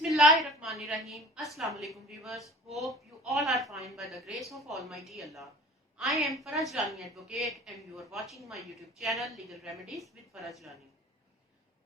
Bismillahirrahmanirrahim. Assalamu alaikum viewers. Hope you all are fine by the grace of Almighty Allah. I am Faraj Lani Advocate and you are watching my YouTube channel Legal Remedies with Faraj Lani.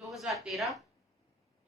2013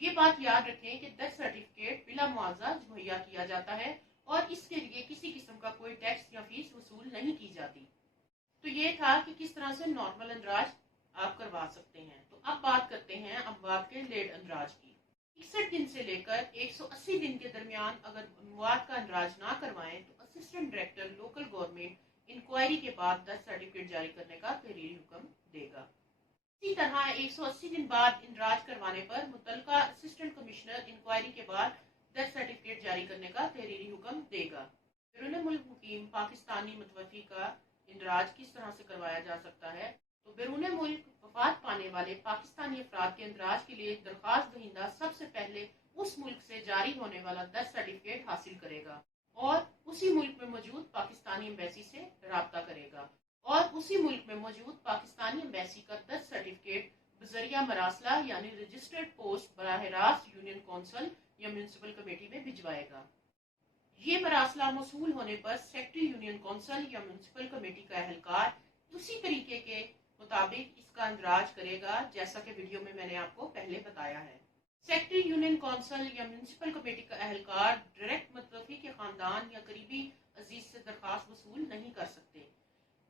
یہ بات یاد رکھیں کہ death certificate بلا معاوضہ مہیا کیا جاتا ہے اور اس کے لیے کسی قسم کا کوئی ٹیکس یا فیس وصول نہیں کی جاتی۔ تو یہ تھا کہ کس طرح سے نارمل اندراج آپ کروا سکتے ہیں۔ تو اب بات کرتے ہیں اموات کے لیٹ اندراج کی۔ 61 دن سے لے کر 180 دن کے درمیان اگر اموات کا اندراج نہ کروائیں تو assistant director local government inquiry کے بعد ڈیتھ سرٹیفکیٹ جاری کرنے کا تحریری حکم دے گا۔ اسی طرح 180 دن بعد اندراج کروانے پر متعلقہ اسسٹنٹ کمشنر انکوائری کے بعد ڈیتھ سرٹیفکیٹ جاری کرنے کا تحریری حکم دے گا۔ بیرون ملک مقیم پاکستانی متوفی کا اندراج کس طرح سے کروایا جا سکتا ہے؟ تو بیرون ملک وفات پانے والے پاکستانی افراد کے اندراج کے لیے درخواست دہندہ سب سے پہلے اس ملک سے جاری ہونے والا ڈیتھ سرٹیفکیٹ حاصل کرے گا اور اسی ملک میں موجود پاکستانی ایمبیسی سے رابطہ کرے گا اور اسی ملک میں موجود پاکستانی ایمبیسی کا ڈیتھ سرٹیفکیٹ بذریعہ مراسلہ یعنی رجسٹرڈ پوسٹ براہ راست یونین کونسل یا میونسپل کمیٹی میں بھجوائے گا۔ یہ مراسلہ موصول ہونے پر سیکرٹری یونین کونسل یا میونسپل کمیٹی کا اہلکار اسی طریقے کے مطابق اس کا اندراج کرے گا جیسا کہ ویڈیو میں نے آپ کو پہلے بتایا ہے۔ سیکرٹری یونین کونسل یا میونسپل کمیٹی کا اہلکار ڈائریکٹ متوفی کے خاندان یا قریبی عزیز سے درخواست وصول نہیں کر سکتے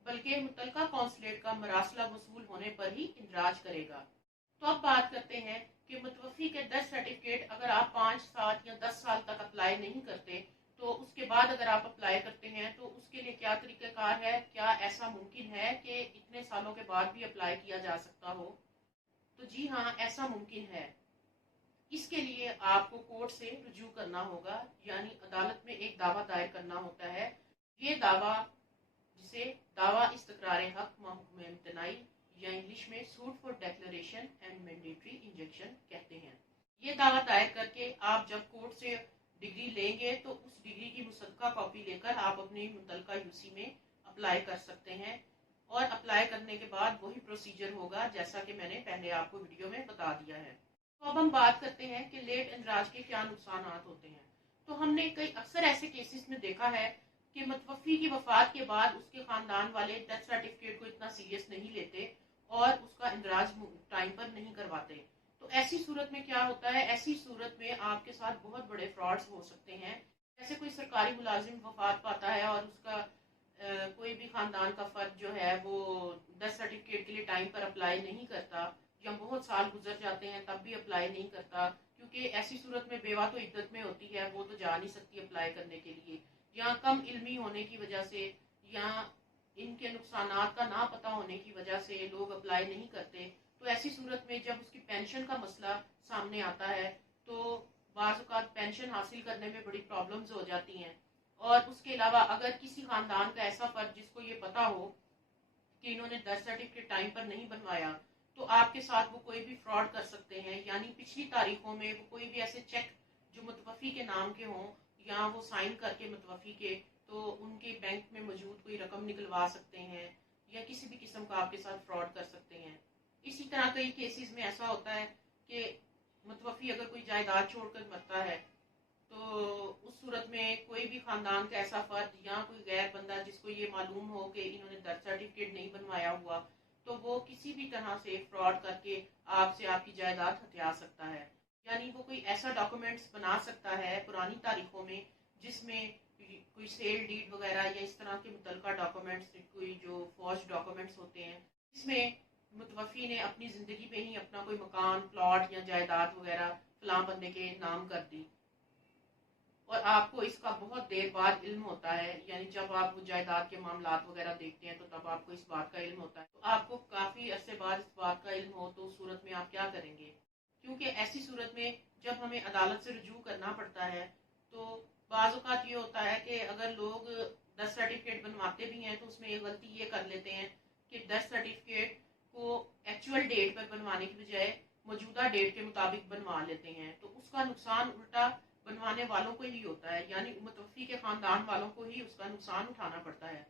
بلکہ متعلقہ کونسلیٹ کا مراسلہ وصول ہونے پر ہی اندراج کرے گا۔ تو اب بات کرتے ہیں کہ متوفی کے ڈیتھ سرٹیفکیٹ اگر آپ 5 سال یا 10 سال تک اپلائی نہیں کرتے تو اس کے بعد اگر آپ اپلائی کرتے ہیں تو اس کے لیے کیا طریقہ کار ہے؟ کیا ایسا ممکن ہے کہ اتنے سالوں کے بعد بھی اپلائی کیا جا سکتا ہو؟ تو جی ہاں، ایسا ممکن ہے۔ اس کے لیے آپ کو کورٹ سے رجوع کرنا ہوگا، یعنی عدالت میں ایک دعویٰ دائر کرنا ہوتا ہے۔ یہ دعویٰ جسے دعویٰ استقرار حق محکم امتناعی یا انگلش میں suit for declaration and mandatory injunction کہتے ہیں۔ یہ دعویٰ دائر کر کے آپ جب کورٹ سے ڈگری لیں گے تو اس ڈگری کی مصدقہ کاپی لے کر آپ اپنی متعلقہ یوسی میں اپلائی کر سکتے ہیں اور اپلائی کرنے کے بعد وہی پروسیجر ہوگا جیسا کہ میں نے پہلے آپ کو ویڈیو میں بتا دیا ہے۔ تو اب ہم بات کرتے ہیں کہ لیٹ اندراج کے کیا نقصانات ہوتے ہیں۔ تو ہم نے اکثر ایسے کیسز میں دیکھا ہے کہ متوفی کی وفات کے بعد اس کے خاندان والے ڈیتھ سرٹیفکیٹ کو اتنا سیریس نہیں لیتے اور اس کا اندراج ٹائم پر نہیں کرواتے۔ تو ایسی صورت میں کیا ہوتا ہے؟ ایسی صورت میں آپ کے ساتھ بہت بڑے فراڈز ہو سکتے ہیں۔ جیسے کوئی سرکاری ملازم وفات پاتا ہے اور اس کا کوئی بھی خاندان کا فرد جو ہے وہ ڈیتھ سرٹیفکیٹ کے لیے ٹائم پر اپلائی نہیں کرتا یا بہت سال گزر جاتے ہیں تب بھی اپلائی نہیں کرتا، کیونکہ ایسی صورت میں بیوہ تو عدت میں ہوتی ہے، وہ تو جا نہیں سکتی اپلائی کرنے کے لیے، یا کم علمی ہونے کی وجہ سے یا ان کے نقصانات کا نہ پتہ ہونے کی وجہ سے لوگ اپلائی نہیں کرتے۔ تو ایسی صورت میں جب اس کی پینشن کا مسئلہ سامنے آتا ہے تو بعض اوقات پینشن حاصل کرنے میں بڑی پرابلمز ہو جاتی ہیں۔ اور اس کے علاوہ اگر کسی خاندان کا ایسا فرد جس کو یہ پتا ہو کہ انہوں نے ڈیتھ سرٹیفکیٹ ٹائم پر نہیں بنوایا تو آپ کے ساتھ وہ کوئی بھی فراڈ کر سکتے ہیں، یعنی پچھلی تاریخوں میں وہ کوئی بھی ایسے چیک جو متوفی کے نام کے ہوں یا وہ سائن کر کے متوفی کے تو ان کے بینک میں موجود کوئی رقم نکلوا سکتے ہیں یا کسی بھی قسم کا آپ کے ساتھ فراڈ کر سکتے ہیں۔ اسی طرح کئی کیسز میں ایسا ہوتا ہے کہ متوفی اگر کوئی جائیداد چھوڑ کر مرتا ہے تو اس صورت میں کوئی بھی خاندان کا ایسا فرد یا کوئی غیر بندہ جس کو یہ معلوم ہو کہ انہوں نے ڈیتھ سرٹیفکیٹ نہیں بنوایا ہوا تو وہ کسی بھی طرح سے فراڈ کر کے آپ سے آپ کی جائیداد ہتھیا سکتا ہے، یعنی وہ کوئی ایسا ڈاکومنٹس بنا سکتا ہے پرانی تاریخوں میں جس میں کوئی سیل ڈیڈ وغیرہ یا اس طرح کے متعلقہ ڈاکومنٹس، کوئی جو فوج ڈاکومنٹس ہوتے ہیں اس میں متوفی نے اپنی زندگی میں ہی اپنا کوئی مکان، پلاٹ یا جائیداد وغیرہ فلاں بندے کے نام کر دی اور آپ کو اس کا بہت دیر بعد علم ہوتا ہے، یعنی جب آپ جائیداد کے معاملات وغیرہ دیکھتے ہیں تو تب آپ کو اس بات کا علم ہوتا ہے۔ تو آپ کو کافی عرصے بعد اس بات کا علم ہو تو اس صورت میں آپ کیا کریں گے؟ کیونکہ ایسی صورت میں جب ہمیں عدالت سے رجوع کرنا پڑتا ہے تو بعض اوقات یہ ہوتا ہے کہ اگر لوگ ڈیتھ سرٹیفکیٹ بنواتے بھی ہیں تو اس میں ایک غلطی یہ کر لیتے ہیں کہ ڈیتھ سرٹیفکیٹ کو ایکچوئل ڈیٹ پر بنوانے کی بجائے موجودہ ڈیٹ کے مطابق بنوا لیتے ہیں، تو اس کا نقصان الٹا بنوانے والوں کو ہی ہوتا ہے، یعنی متوفی کے خاندان والوں کو ہی اس کا نقصان اٹھانا پڑتا ہے۔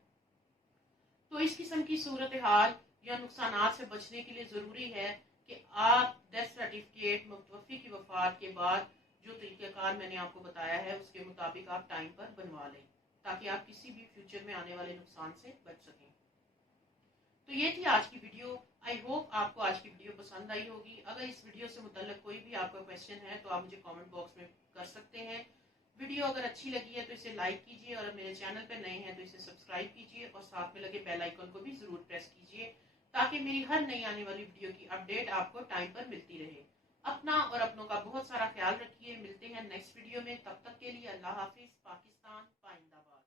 تو اس قسم کی صورتحال یا نقصانات سے بچنے کے لیے ضروری ہے کہ آپ ڈیتھ سرٹیفکیٹ متوفی کی وفات کے بعد جو طریقہ کار میں نے آپ کو بتایا ہے اس کے مطابق آپ ٹائم پر بنوا لیں تاکہ آپ کسی بھی فیوچر میں آنے والے نقصان سے بچ سکیں۔ تو یہ تھی آج کی ویڈیو. آئی ہوپ آپ کو آج کی ویڈیو پسند آئی ہوگی. اگر اس ویڈیو سے متعلق کوئی بھی آپ کا کویشچن ہے تو آپ مجھے کامنٹ باکس میں کر سکتے ہیں. ویڈیو اگر اچھی لگی ہے تو اسے لائک کیجیے، اور میرے چینل پہ نئے ہیں تو اسے سبسکرائب کیجیے، اور ساتھ میں لگے بیل آئیکن کو بھی ضرور پریس کیجیے تاکہ میری ہر نئی آنے والی ویڈیو کی اپڈیٹ آپ کو ٹائم پر ملتی رہے. اپنا اور اپنوں کا بہت سارا خیال رکھیے. ملتے ہیں نیکسٹ ویڈیو میں. تب تک کے لیے اللہ حافظ. پاکستان پائندہ باد.